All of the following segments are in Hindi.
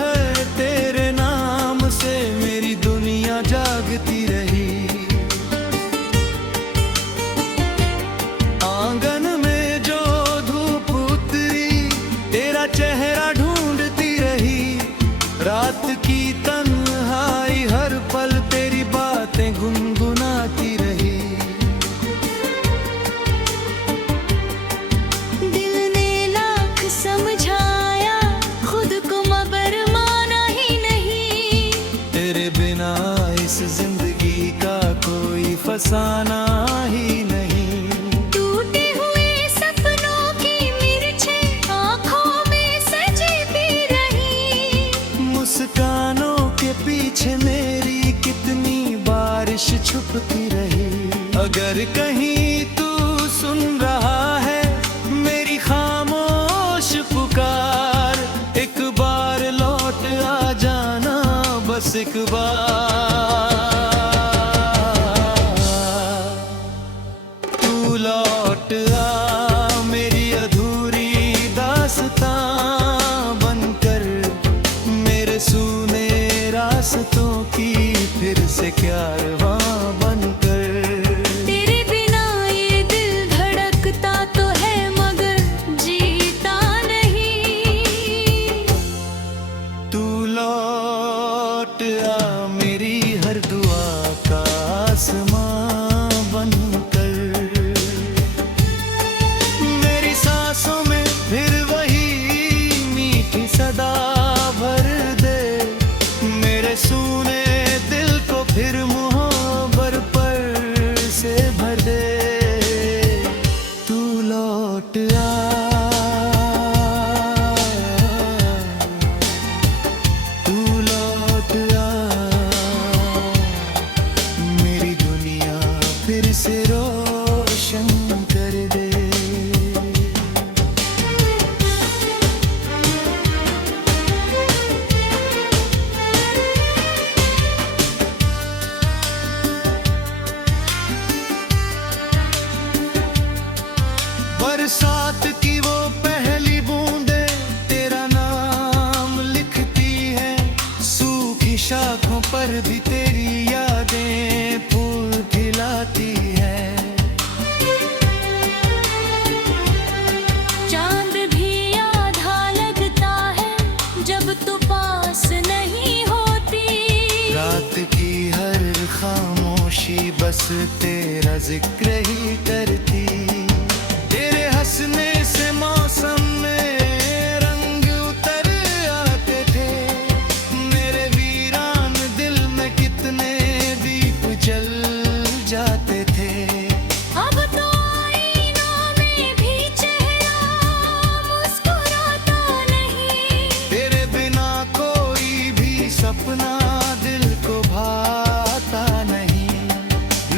है तेरे नाम से मेरी दुनिया जागती रही। आंगन में जो धूप उतरी तेरा चेहरा ढूंढती रही। रात की तन्हाई हर पल तेरी बातें गुनगुनाती रही। दिल ने लाख समझाया खुद को मगर माना ही नहीं। तेरे बिना इस जिंदगी का कोई फसाना ही नहीं। टूटे हुए सपनों की मिर्चें आँखों में सजती रही। मुस्कानों के पीछे मेरी कितनी बारिश छुपती रही। अगर कहीं तू सुन रहा है मेरी खामोश पुकार, एक बार लौट आ जाना बस एक बार। तू लौट आ मेरी अधूरी दास्तां बनकर, मेरे सूने रास्तों की फिर से कारवां बनकर। तेरे बिना ये दिल धड़कता तो है मगर जीता नहीं। तू लौट आ मेरी हर दुआ का आसमां बनकर। मेरी सांसों में फिर वही मीठी सदा भर दे। मेरे सूने दिल को फिर मुहब्बत पर से भर दे। तू लौट आ, तू लौट आ, मेरी दुनिया फिर से रोशन कर दे। बरसात की वो पहली बूंदे तेरा नाम लिखती है। सूखी शाखों पर भी तेरी यादें फूल खिलाती है। चांद भी आधा लगता है जब तू पास नहीं होती। रात की हर खामोशी बस तेरा जिक्र ही करती। तेरे हंसने से मौसम में रंग उतर आते थे। मेरे वीरान दिल में कितने दीप जल जाते थे। अब तो आईनों में भी चेहरा मुस्कुराता नहीं। तेरे बिना कोई भी सपना दिल को भाता नहीं।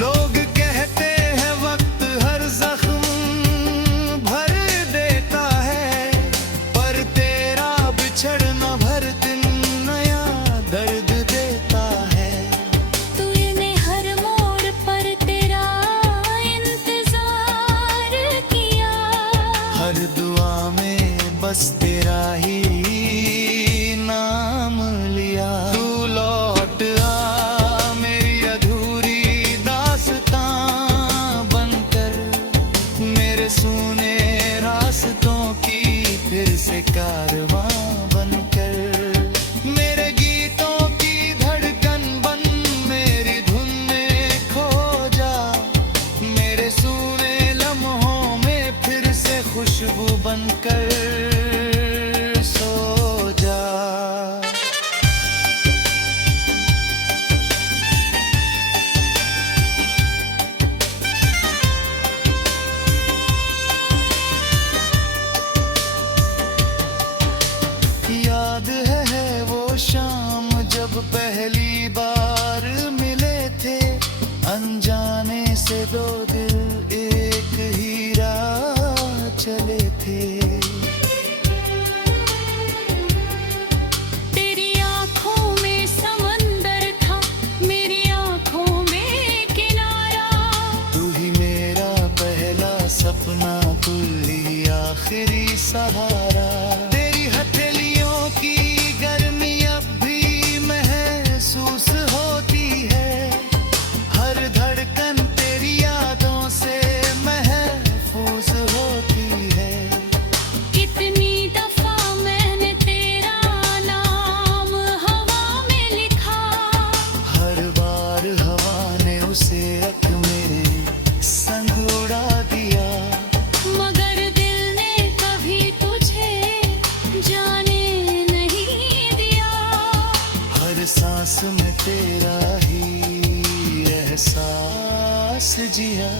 लोग कहते हैं वक्त हर जख्म भर देता है, पर तेरा बिछड़ना भर दिन नया दर्द देता है। तूने हर मोड़ पर तेरा इंतजार किया। हर दुआ में बस तेरा ही नाम लिया। तू लौट आ मेरी अधूरी दास्तां बनकर, मेरे सूने रास्तों की फिर से कारवां बनकर। मेरे गीतों की धड़कन बन मेरी धुन में खो जा। मेरे सूने लम्हों में फिर से खुशबू बनकर सो जा। याद है वो शाम जब पहली बार मिले थे। अनजाने से दो दिल एक ही राह चले थे। तेरी आँखों में समंदर था, मेरी आँखों में किनारा। तू ही मेरा पहला सपना, तू ही आखिरी सहारा। तेरी हथेलियों की गर्मी हर सांस में तेरा ही एहसास जिया।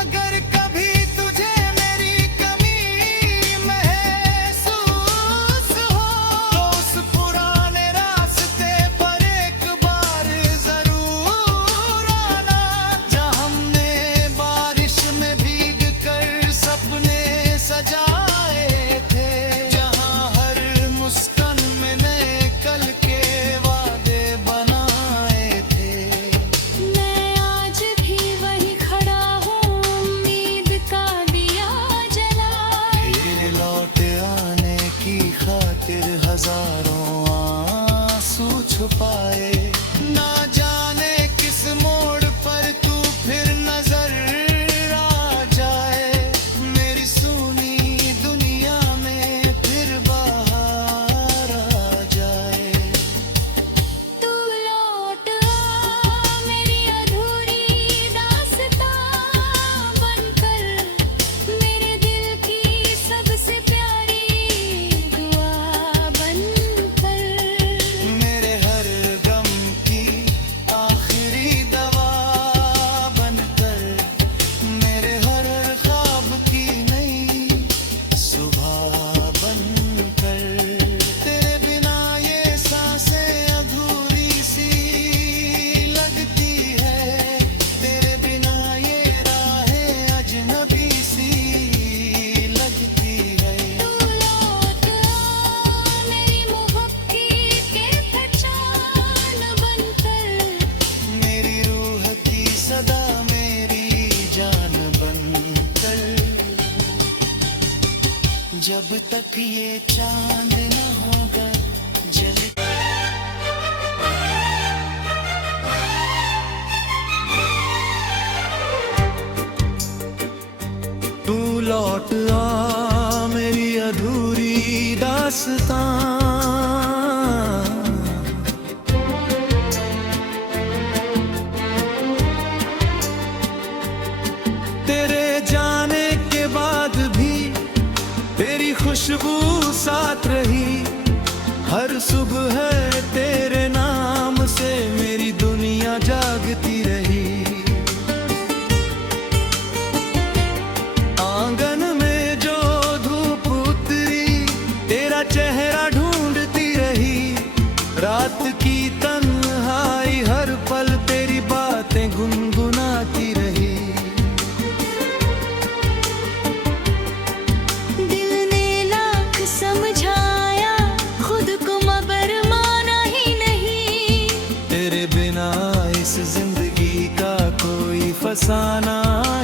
अगर कभी तुझे मेरी कमी महसूस हो तो उस पुराने रास्ते पर एक बार जरूर आना, जहाँ हमने बारिश में भीग कर सपने सजाए थे, जहाँ हर मुस्कान में नए कल के वादे बनाए थे। मैं आज भी वही खड़ा हूँ, उम्मीद का दिया जला। फिर लौट आने की खातिर हजारों आंसू छुपाए। ना जाने किस मोड़ पर तू फिर नजर आ जाए, मेरी सुनी दुनिया में फिर बाहर आ जाए। तू लौट आ मेरी अधूरी दास्तां बनकर, मेरे दिल की सबसे प्यारी दुआ बनकर। मेरे हर गम की आखिरी दवा बनकर, मेरे हर ख्वाब की नई सुबह बनकर। तेरे बिना ये सांसें अधूरी सी लगती है, तेरे बिना ये राहें अजनबी सी लगती है। तू लौट आ मेरी मोहब्बत के पहचान बनकर, मेरी रूह की सदा मेरी जान बनकर। जब तक ये चांद न होगा जल। तू लौट आ मेरी अधूरी दास्तां। तेरे जाने के बाद भी तेरी खुशबू साथ रही, हर सुबह तेरे नाम से मेरी दुनिया जागती रही। आंगन में जो धूप उतरी तेरा चेहरा ढूंढती रही, रात की तन्हाई हर पल तेरी बातें गुनगुनाती रही। दिल ने लाख समझाया, खुद को मगर माना ही नहीं। तेरे बिना इस जिंदगी का कोई फसाना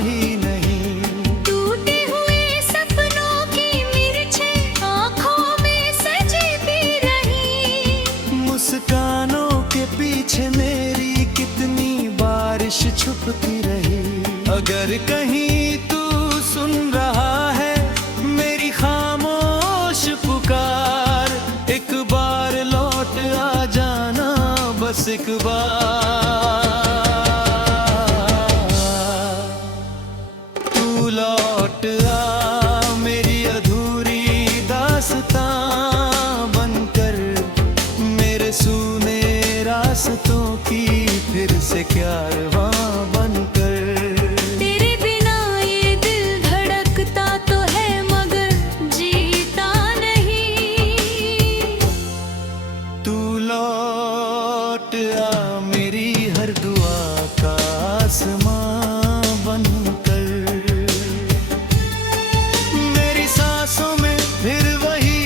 ही नहीं। टूटे हुए सपनों की मिर्चें आँखों में सजी भी रही। मुस्कानों के पीछे मेरी कितनी बारिश छुपती रही। अगर कहीं तू सुन रहा है मेरी खामोश पुकार, एक बार लौट आ जाना, बस एक बार। तू लौट आ मेरी अधूरी दास्तां बनकर, मेरे सूने रास्तों की फिर से कारवां बनकर। तेरे बिना ये दिल धड़कता तो है मगर जीता नहीं। तू लौट आ मेरी हर दुआ का आसमां बनकर, मेरी सांसों में फिर वही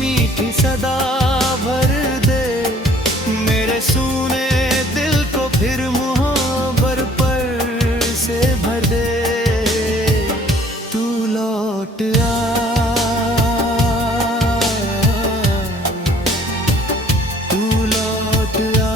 मीठी सदा भर दे, मेरे सूने दिल को फिर मुहब्बत पर से भर दे। तू लौट आ, तू लौट आ।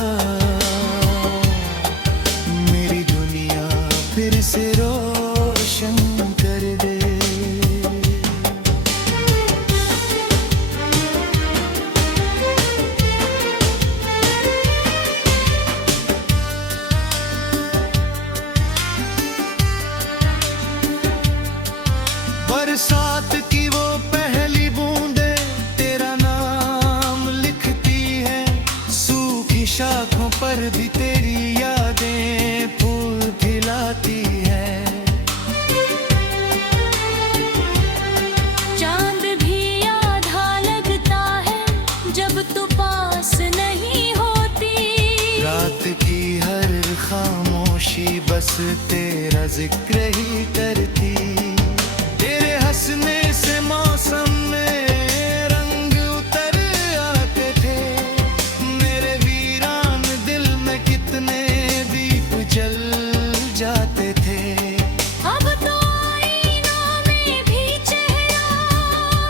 शाखों पर भी तेरी यादें फूल खिलाती हैं। चांद भी आधा लगता है जब तू पास नहीं होती। रात की हर खामोशी बस तेरा जिक्र ही करती। तेरे हंसने से मौसम में रंग उतर आते थे। मेरे वीरान दिल में कितने दीप जल जाते थे। अब तो आईना में भी चेहरा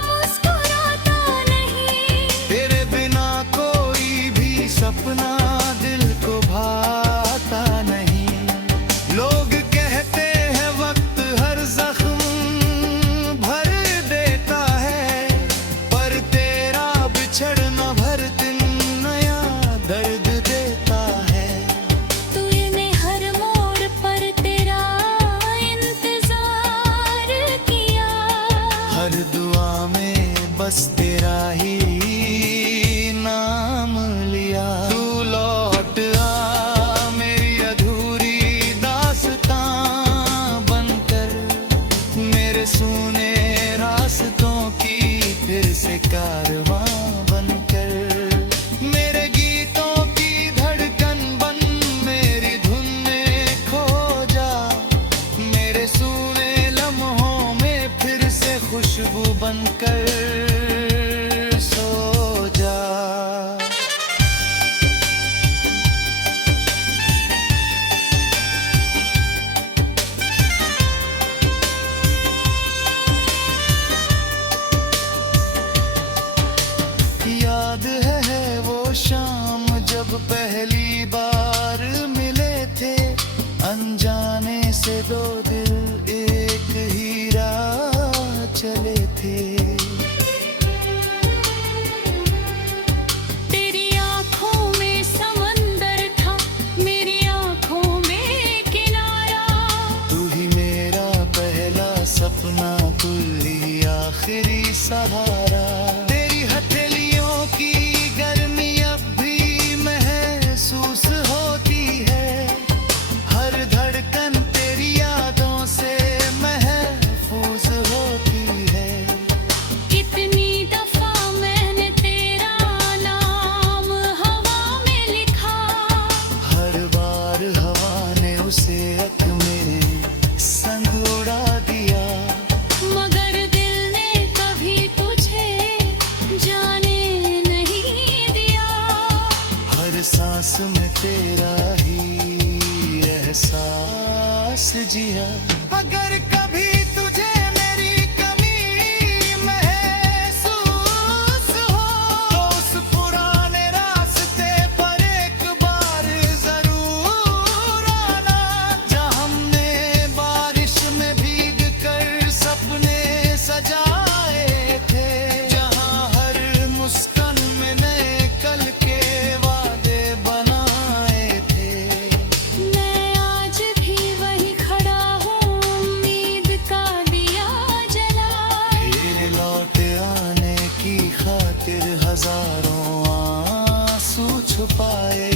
मुस्कुराता नहीं। तेरे बिना कोई भी सपना दिल को भाता नहीं। लोग कहते हैं वक्त हर जख्म भर देता है, पर तेरा बिछड़ना भर दिन नया दर्द देता है। तूने हर मोड़ पर तेरा इंतजार किया। हर दुआ में बस तेरा ही नाम लिया। तू लौट आ मेरी अधूरी दास्तां बनकर, मेरे सूने रास्तों की फिर से कारवां बनकर। मेरे गीतों की धड़कन बन मेरी धुन में खो जा। मेरे सूने लम्हों में फिर से खुशबू बनकर सो जा। याद है वो शाम जब पहली बार मिले थे। अनजाने से दो दिल एक ही राह चले थे। तेरी आंखों में समंदर था, मेरी आंखों में किनारा। तू ही मेरा पहला सपना, तू ही आखिरी सहारा। तेरी हथेलियों की गर्मी अब भी महसूस होती है। हर धड़कन तेरी यादों से महफूज होती है। कितनी दफा मैंने तेरा नाम हवा में लिखा। हर बार हवा ने उसे एक मेरे संग उड़ा दिया। मगर दिल ने कभी तुझे जाने नहीं दिया। हर सांस में तेरा ही एहसास जिया। अगर कभी तुझे मेरी कमी महसूस हो, तो उस पुराने रास्ते पर एक बार जरूर आना। जहाँ हमने बारिश में भीग कर सपने सजाए थे। जहाँ हर मुस्कान में नए कल के वादे बनाए थे। मैं आज भी वही खड़ा हूँ, उम्मीद का दिया जला। फिर लौट आने की खातिर हजारों आंसू छुपाए।